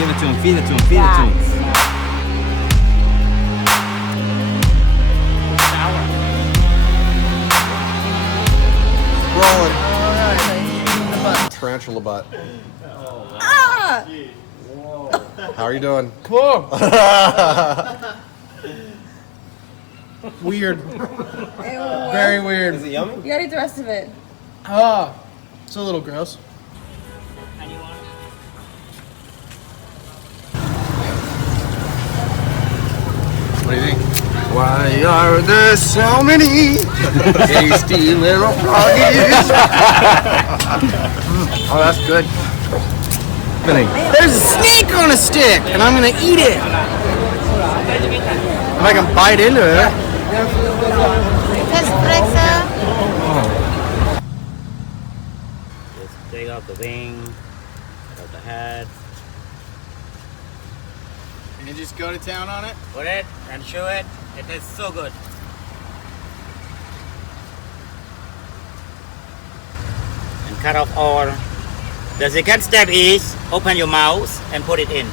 Give it to him, feed it to him, feed it to him. Rolling. Alright. Tarantula butt. Ah! How are you doing? Cool. Weird. Very weird. Is it yummy? You gotta eat the rest of it. Ah, it's a little gross. What do you think? Why are there so many tasty little froggies? Oh, that's good. There's a snake on a stick, and I'm gonna eat it. If I can bite into it. Just take off the wing, cut off the head. And you just go to town on it? Put it and chew it. It tastes so good. And cut off all. The second step is open your mouth and put it in.